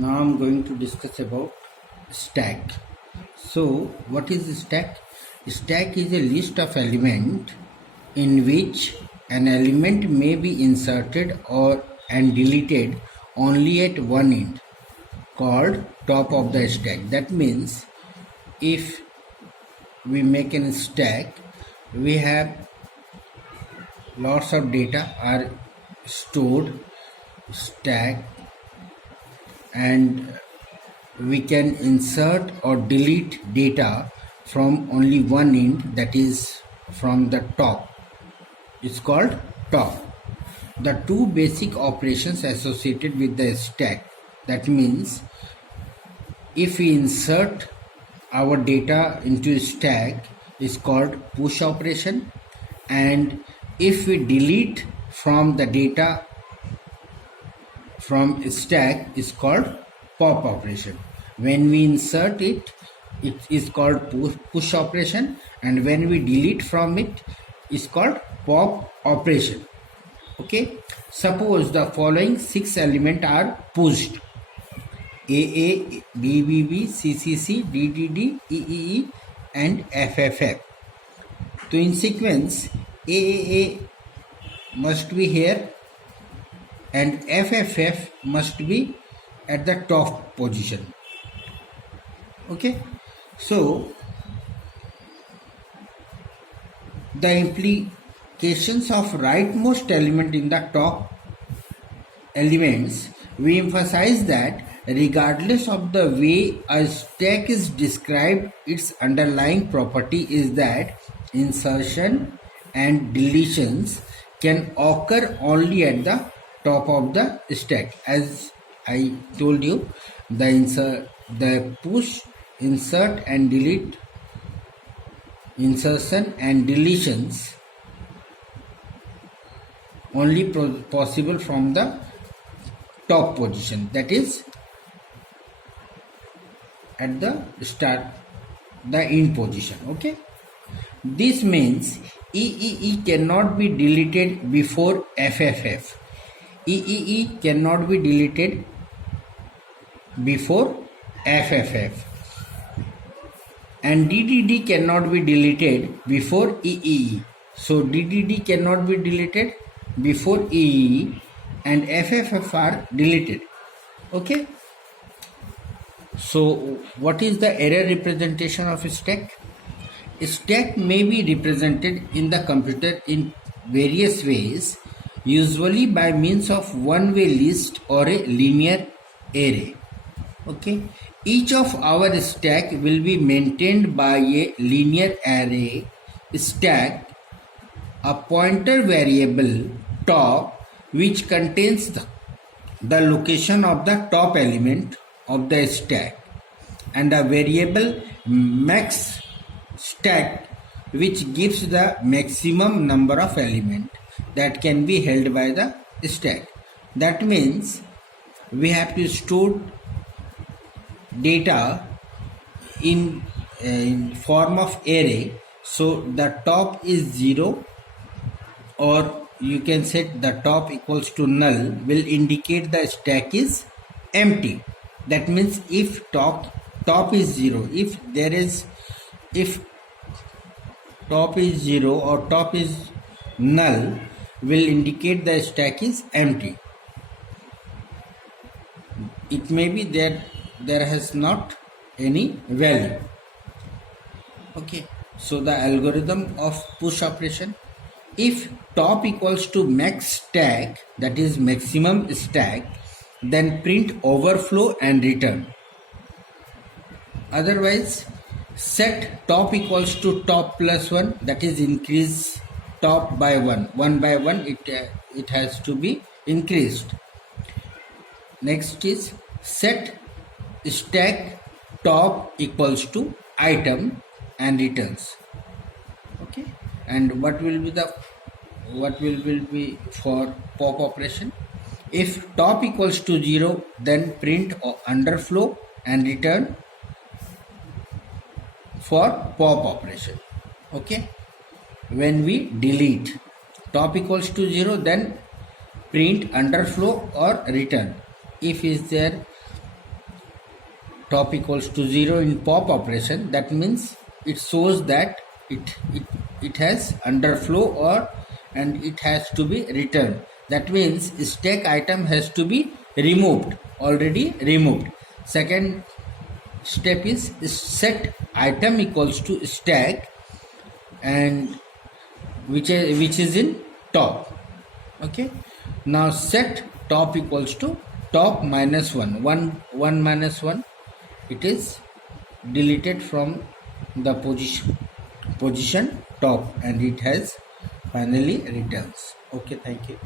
Now I'm going to discuss about stack. So what is stack? Stack is a list of element in which an element may be inserted or and deleted only at one end, called top of the stack. That means if we make a stack, we have lots of data are stored stack, and we can insert or delete data from only one end, that is from the top. It's called top. The two basic operations associated with the stack, that means if we insert our data into a stack, is called push operation, and if we delete from the data from a stack, is called pop operation. When we insert it, it is called push operation, and when we delete from it, is called pop operation. Okay, suppose the following 6 elements are pushed: AA, BBB, CCC, DDD, EEE, and FFF. So in sequence, AAA must be here and FFF must be at the top position. Okay, so the implications of rightmost element in the top elements, we emphasize that regardless of the way a stack is described, its underlying property is that insertion and deletions can occur only at the top of the stack. As I told you, the push, insert and delete, insertion and deletions only possible from the top position, that is at the start, the in position. Okay, this means EEE cannot be deleted before FFF. EEE cannot be deleted before FFF, and DDD cannot be deleted before EEE. So DDD cannot be deleted before EEE, and FFF are deleted. Okay, so what is the error representation of a stack? A stack may be represented in the computer in various ways, usually by means of one-way list or a linear array. Okay, each of our stack will be maintained by a linear array stack, a pointer variable top which contains the location of the top element of the stack, and a variable max stack which gives the maximum number of elements that can be held by the stack. That means we have to store data in form of array, so the top is 0, or you can set the top equals to null, will indicate the stack is empty. That means if top is 0, if top is 0 or top is null, will indicate the stack is empty. It may be that there has not any value. Okay, so the algorithm of push operation: if top equals to max stack, that is maximum stack, then print overflow and return. Otherwise, set top equals to top plus 1, that is increase top by 1 by 1, it has to be increased. Next is set stack top equals to item and returns. Okay, and what will be for pop operation? If top equals to 0, then print underflow and return for pop operation. Okay, when we delete top equals to 0, then print underflow or return. If is there top equals to 0 in pop operation, that means it shows that it has underflow or and it has to be returned. That means stack item has to be removed, already removed. Second step is set item equals to stack and which is in top. Okay, now set top equals to top minus 1 minus 1, it is deleted from the position top and it has finally returns. Okay, thank you.